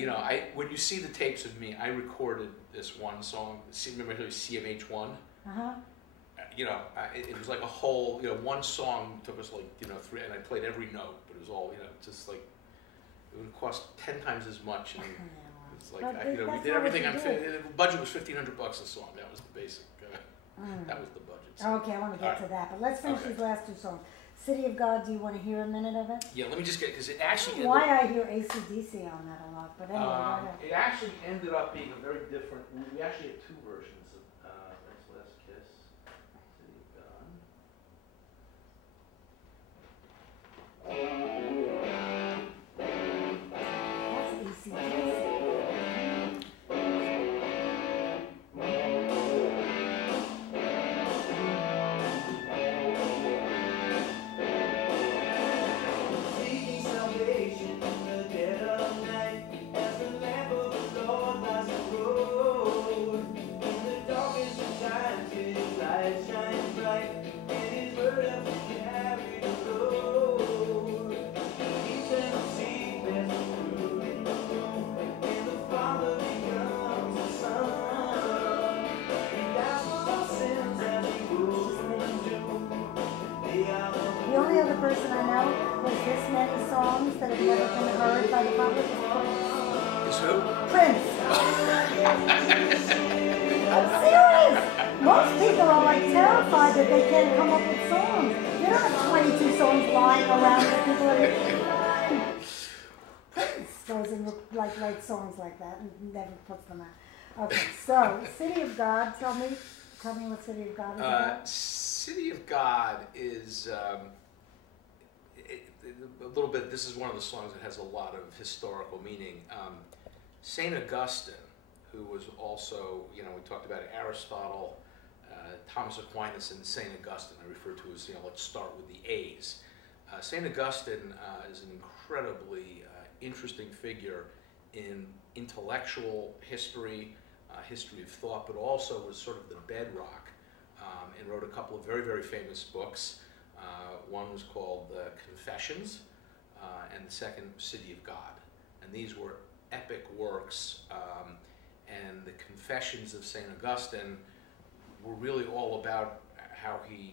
you know, when you see the tapes of me, I recorded this one song. Remember CMH1? Uh-huh. You know, it was like a whole, you know, one song took us like, you know, 3, and I played every note, but it was all, you know, just like, it would cost 10 times as much, and it's like, you know, we did everything. The budget was $1,500 a song. That was the basic. That was the budget. So. Okay, I want to get to that, but let's finish these last 2 songs. City of God, do you want to hear a minute of it? Yeah, let me just get, because it actually... Why I hear AC/DC on that a lot, but anyway. It actually ended up being a very different... We actually had 2 versions of Next Last Kiss, City of God. That's AC/DC. The only other person I know with this many songs that have never been heard by the public is Prince. Is who? Prince. I'm serious. Most people are like terrified that they can't come up with songs. You don't have 22 songs lying around that people are Prince goes and writes songs like that and never puts them out. Okay, so City of God. Tell me what City of God is about. City of God is a little bit. This is one of the songs that has a lot of historical meaning. Saint Augustine, who was also, you know, we talked about Aristotle, Thomas Aquinas, and Saint Augustine. I refer to as, you know, let's start with the A's. Saint Augustine is an incredibly interesting figure in intellectual history, history of thought, but also was sort of the bedrock. And wrote a couple of very, very famous books. One was called Confessions, and the second, City of God. And these were epic works. And the Confessions of St. Augustine were really all about how he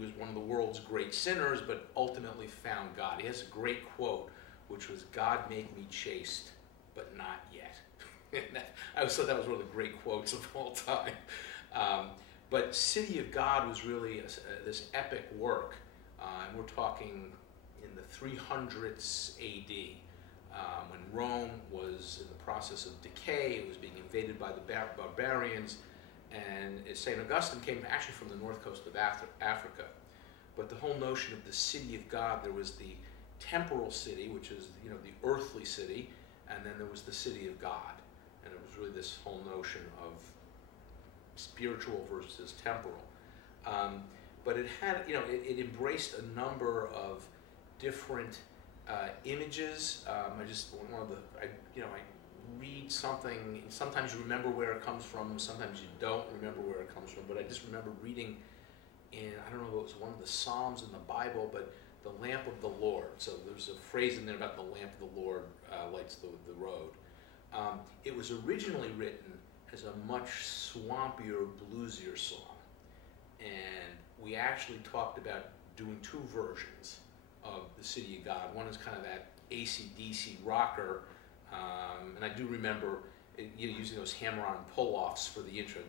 was one of the world's great sinners, but ultimately found God. He has a great quote, which was, "God make me chaste, but not yet." I always thought that was one of the great quotes of all time. But City of God was really this epic work, and we're talking in the 300s AD, when Rome was in the process of decay. It was being invaded by the barbarians, and St. Augustine came actually from the north coast of Africa. But the whole notion of the City of God, there was the temporal city, which is, you know, the earthly city, and then there was the City of God. And it was really this whole notion of spiritual versus temporal. But it had, you know, it embraced a number of different images. I read something, and sometimes you remember where it comes from, sometimes you don't remember where it comes from, but I just remember reading in, I don't know if it was one of the Psalms in the Bible, but the lamp of the Lord. So there's a phrase in there about the lamp of the Lord lights the road. It was originally written as a much swampier, bluesier song. And we actually talked about doing 2 versions of the City of God. One is kind of that AC/DC rocker, and I do remember using those hammer-on pull-offs for the intro.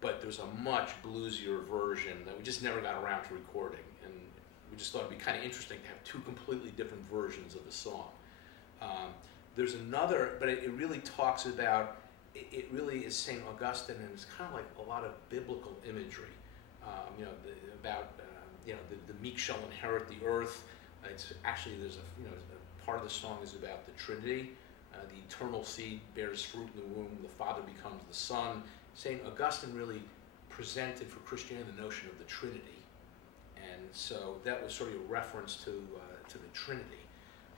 But there's a much bluesier version that we just never got around to recording. And we just thought it'd be kind of interesting to have 2 completely different versions of the song. There's another, but it really talks about, it really is St. Augustine, and it's kind of like a lot of biblical imagery. You know, the meek shall inherit the earth. It's actually, there's a part of the song is about the Trinity. The eternal seed bears fruit in the womb. The Father becomes the Son. St. Augustine really presented for Christianity the notion of the Trinity, and so that was sort of a reference to the Trinity.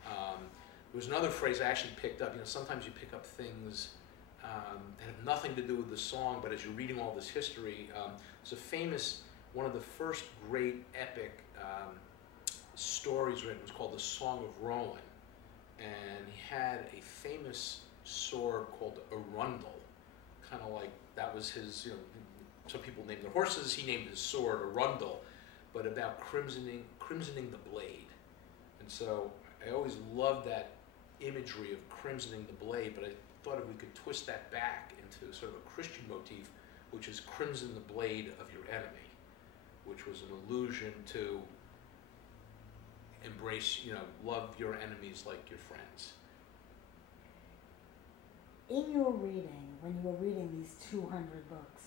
There was another phrase I actually picked up. You know, sometimes you pick up things that have nothing to do with the song, but as you're reading all this history, it's a famous, one of the first great epic stories written. It was called The Song of Roland. And he had a famous sword called Arundel, kind of like that was his, you know, some people named their horses, he named his sword Arundel, but about crimsoning the blade. And so I always loved that imagery of crimsoning the blade, but I thought if we could twist that back into sort of a Christian motif, which is crimson the blade of your enemy, which was an allusion to embrace, you know, love your enemies like your friends. In your reading, when you were reading these 200 books,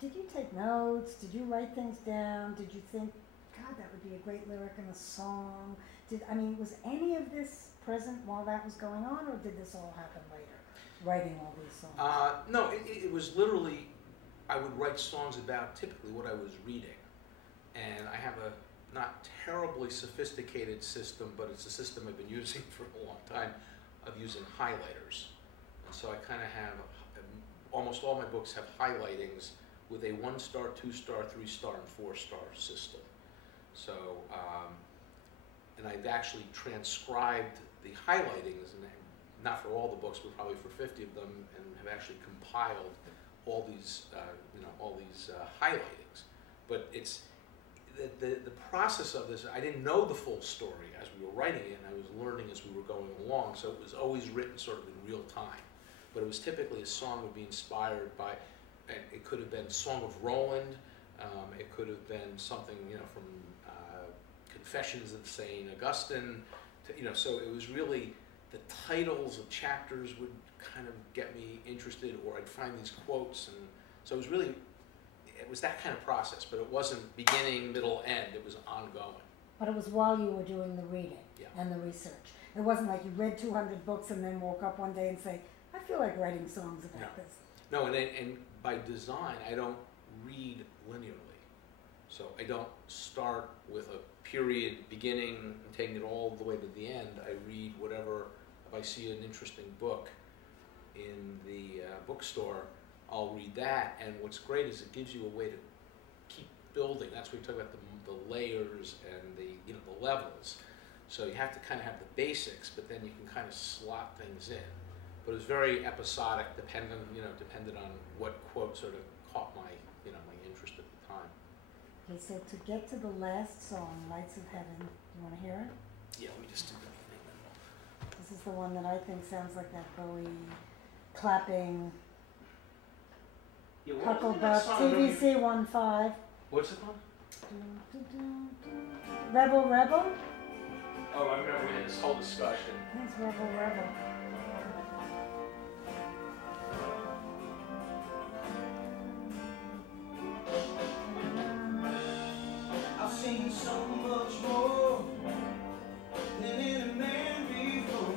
did you take notes? Did you write things down? Did you think, God, that would be a great lyric in a song? Was any of this present while that was going on, or did this all happen later, writing all these songs? No, it was literally, I would write songs about typically what I was reading. And I have a not terribly sophisticated system, but it's a system I've been using for a long time, of using highlighters. And so I kind of have, almost all my books have highlightings with a 1-star, 2-star, 3-star, and 4-star system. So, and I've actually transcribed the highlightings, and not for all the books, but probably for 50 of them, and have actually compiled all these, highlightings. But it's, the process of this, I didn't know the full story as we were writing it, and I was learning as we were going along, so it was always written sort of in real time. But it was typically a song would be inspired by, and it could have been Song of Roland, it could have been something, you know, from Confessions of St. Augustine, so it was really, the titles of chapters would kind of get me interested, or I'd find these quotes, and so it was that kind of process, but it wasn't beginning, middle, end, it was ongoing. But it was while you were doing the reading and the research. It wasn't like you read 200 books and then woke up one day and say, I feel like writing songs about this. No, and by design, I don't read linearly. So I don't start with a period beginning and taking it all the way to the end. I read whatever, if I see an interesting book in the bookstore, I'll read that, and what's great is it gives you a way to keep building. That's what we talk about, the layers and the levels. So you have to kind of have the basics, but then you can kind of slot things in. But it was very episodic, dependent on what quote sort of caught my interest at the time. Okay, so to get to the last song, Lights of Heaven, you want to hear it? Yeah, let me just do the thing. This is the one that I think sounds like that Bowie clapping. Yeah, Hucklebuck, TVC 1.5. What's it called? Rebel, Rebel? Oh, I remember we had this whole discussion. It's Rebel, Rebel. I've seen so much more than any man before.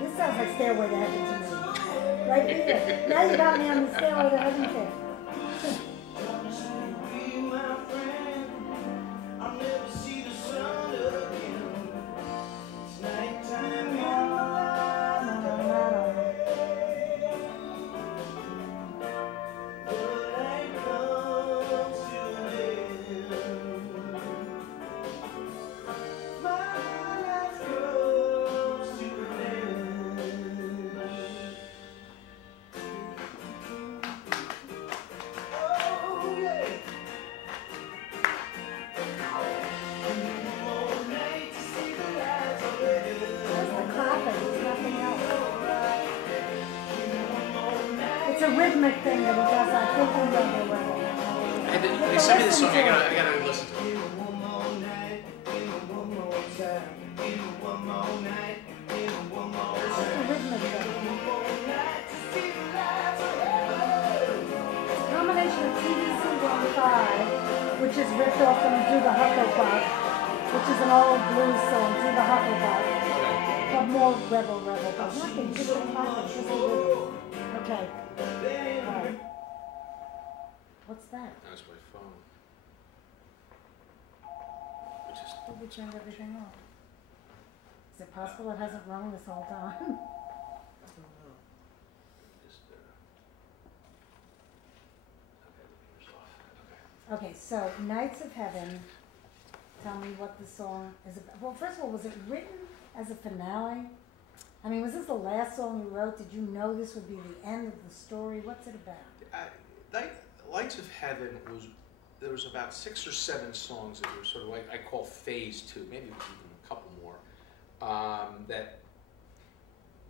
This sounds like Stairway to Heaven to me. Right here. Now you got me on the Stairway to Heaven thing. Be my friend. I'll never see the sun again. It's nighttime in the light. The light comes to an end. My life comes to an end. Oh yeah. One more night to see the lights of heaven. That's the clapping. It's nothing else. One more night. It's a rhythmic thing that he does. I think in Rebel, Rebel. And they sent me this song. I gotta listen to it. One more night, one more time. One more night, one more It's a time. rhythmic thing. One more night to see the lights of heaven. It's a combination of TVC 1.5, which is ripped off from Do the Hucklebuck, which is an old blues song, Do the Hucklebuck. But more Rebel, Rebel. But nothing, just a clapping, just a rhythm. Okay. All right. What's that? That's my phone. Which is Did we turn everything off? Is it possible it hasn't rung this whole time? just okay, the meter's off. Okay. Okay, so Knights of Heaven what the song is about? Well, first of all, was it written as a finale? I mean, was this the last song you wrote? Did you know this would be the end of the story? What's it about? Lights of Heaven there was about 6 or 7 songs that were sort of like, I call phase 2, maybe even a couple more, that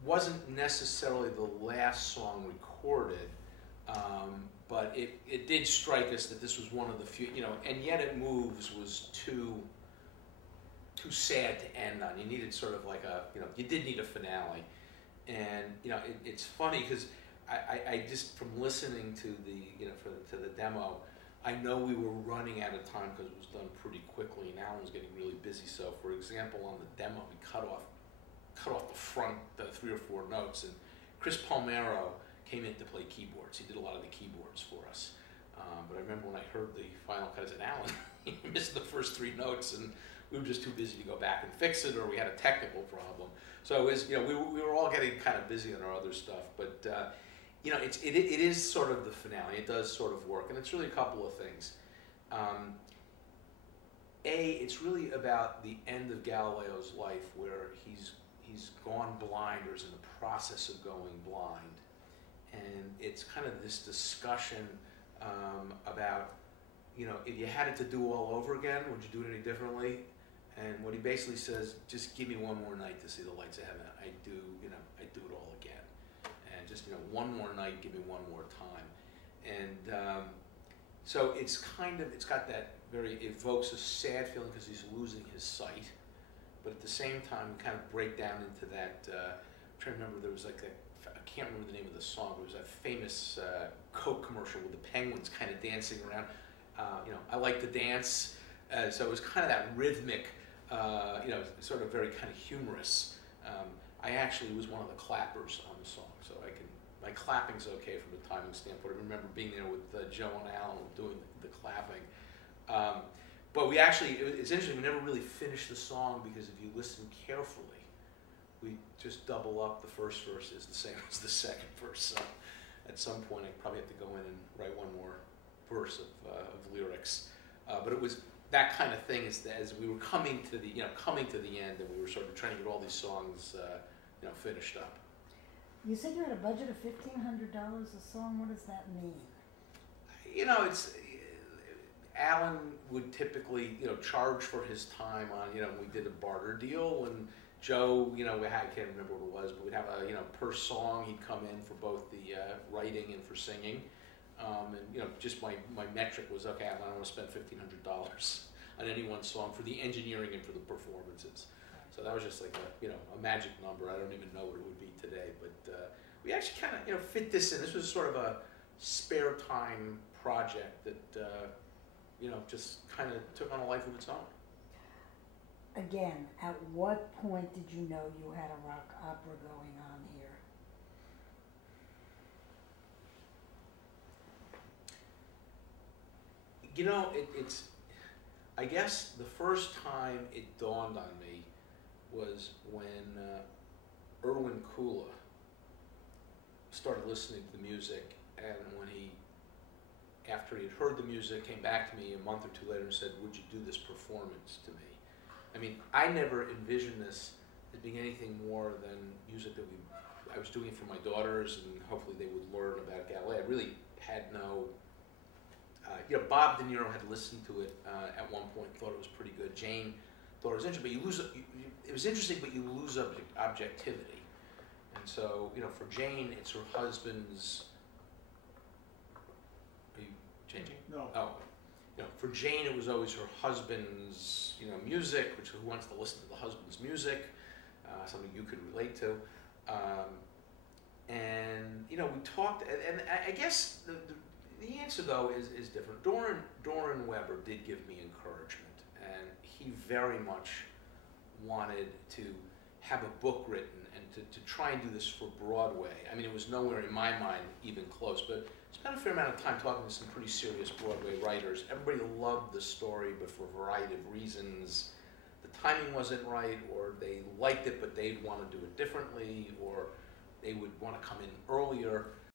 wasn't necessarily the last song recorded, but it did strike us that this was one of the few, And Yet It Moves was too sad to end on. You needed sort of like you did need a finale. And, it's funny because I just, from listening to to the demo, I know we were running out of time because it was done pretty quickly and Alan was getting really busy. So, for example, on the demo, we cut off the front 3 or 4 notes, and Chris Palmero came in to play keyboards. He did a lot of the keyboards for us. But I remember when I heard the final cut, I said, Alan, you missed the first 3 notes, and we were just too busy to go back and fix it, or we had a technical problem. So it was, we were all getting kind of busy on our other stuff. But it is sort of the finale. It does sort of work, and it's really a couple of things. It's really about the end of Galileo's life, where he's gone blind, or is in the process of going blind, and it's kind of this discussion about, if you had it to do all over again, would you do it any differently? And what he basically says, just give me one more night to see the lights of heaven. I do it all again. And just, one more night, give me one more time. And so it's got that evokes a sad feeling because he's losing his sight. But at the same time, we kind of break down into that, I'm trying to remember, there was I can't remember the name of the song, but it was that famous Coke commercial with the penguins kind of dancing around. I like to dance. So it was kind of that rhythmic, sort of very kind of humorous. I actually was one of the clappers on the song, so my clapping's okay from a timing standpoint. I remember being there with Joe and Alan doing the clapping. But it's interesting, we never really finished the song because if you listen carefully, we just double up the first verse is the same as the second verse. So at some point I probably have to go in and write one more verse of lyrics. But it was that kind of thing as we were coming to the end, and we were sort of trying to get all these songs finished up. You said you had a budget of $1,500 a song. What does that mean? It's Alan would typically charge for his time on we did a barter deal when Joe I can't remember what it was, but we'd have a per song he'd come in for both the writing and for singing. And just my metric was, okay, I don't want to spend $1,500 on any one song for the engineering and for the performances. So that was just like a magic number. I don't even know what it would be today, but we actually kind of fit this in. This was sort of a spare time project that just kind of took on a life of its own. Again, at what point did you know you had a rock opera going on here? It's. I guess the first time it dawned on me was when Erwin Kula started listening to the music, and when after he had heard the music, came back to me a month or 2 later and said, "Would you do this performance to me?" I mean, I never envisioned this as being anything more than music that I was doing for my daughters, and hopefully they would learn about Galileo. I really had no. Bob De Niro had listened to it at one point, thought it was pretty good. Jane thought it was interesting, but it was interesting, but you lose objectivity. And so, for Jane, it's her husband's. Are you changing? No. Oh, for Jane, it was always her husband's, music, which who wants to listen to the husband's music, something you could relate to. And we talked, and I guess the answer, though, is different. Doran Weber did give me encouragement, and he very much wanted to have a book written and to try and do this for Broadway. I mean, it was nowhere in my mind even close, but spent a fair amount of time talking to some pretty serious Broadway writers. Everybody loved the story, but for a variety of reasons, the timing wasn't right, or they liked it, but they'd want to do it differently, or they would want to come in earlier.